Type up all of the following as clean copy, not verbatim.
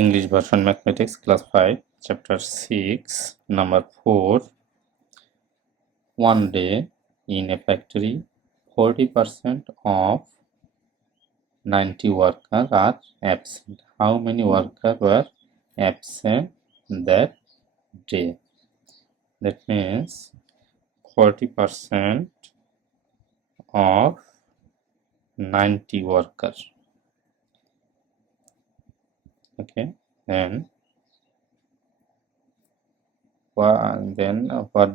English version mathematics class 5 chapter 6 number 4. One day in a factory 40% of 90 workers are absent. How many workers were absent that day? That means 40% of 90 workers. Okay, and what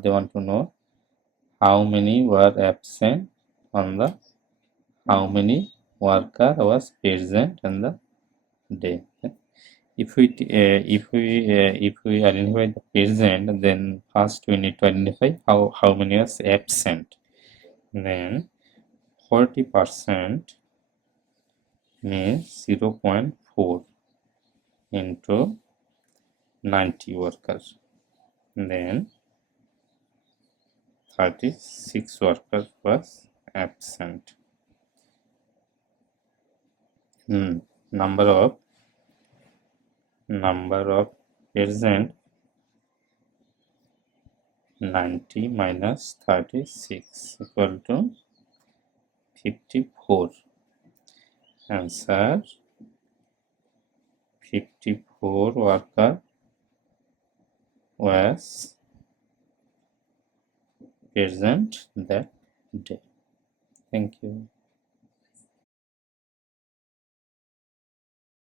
they want to know, how many were absent on the how many worker was present on the day. If we identify the present, then first we need to identify how many was absent. Then 40% means 0.4 into 90 workers. Then 36 workers was absent. Number of present 90 minus 36 equal to 54. Answer: 54 worker was present that day. Thank you.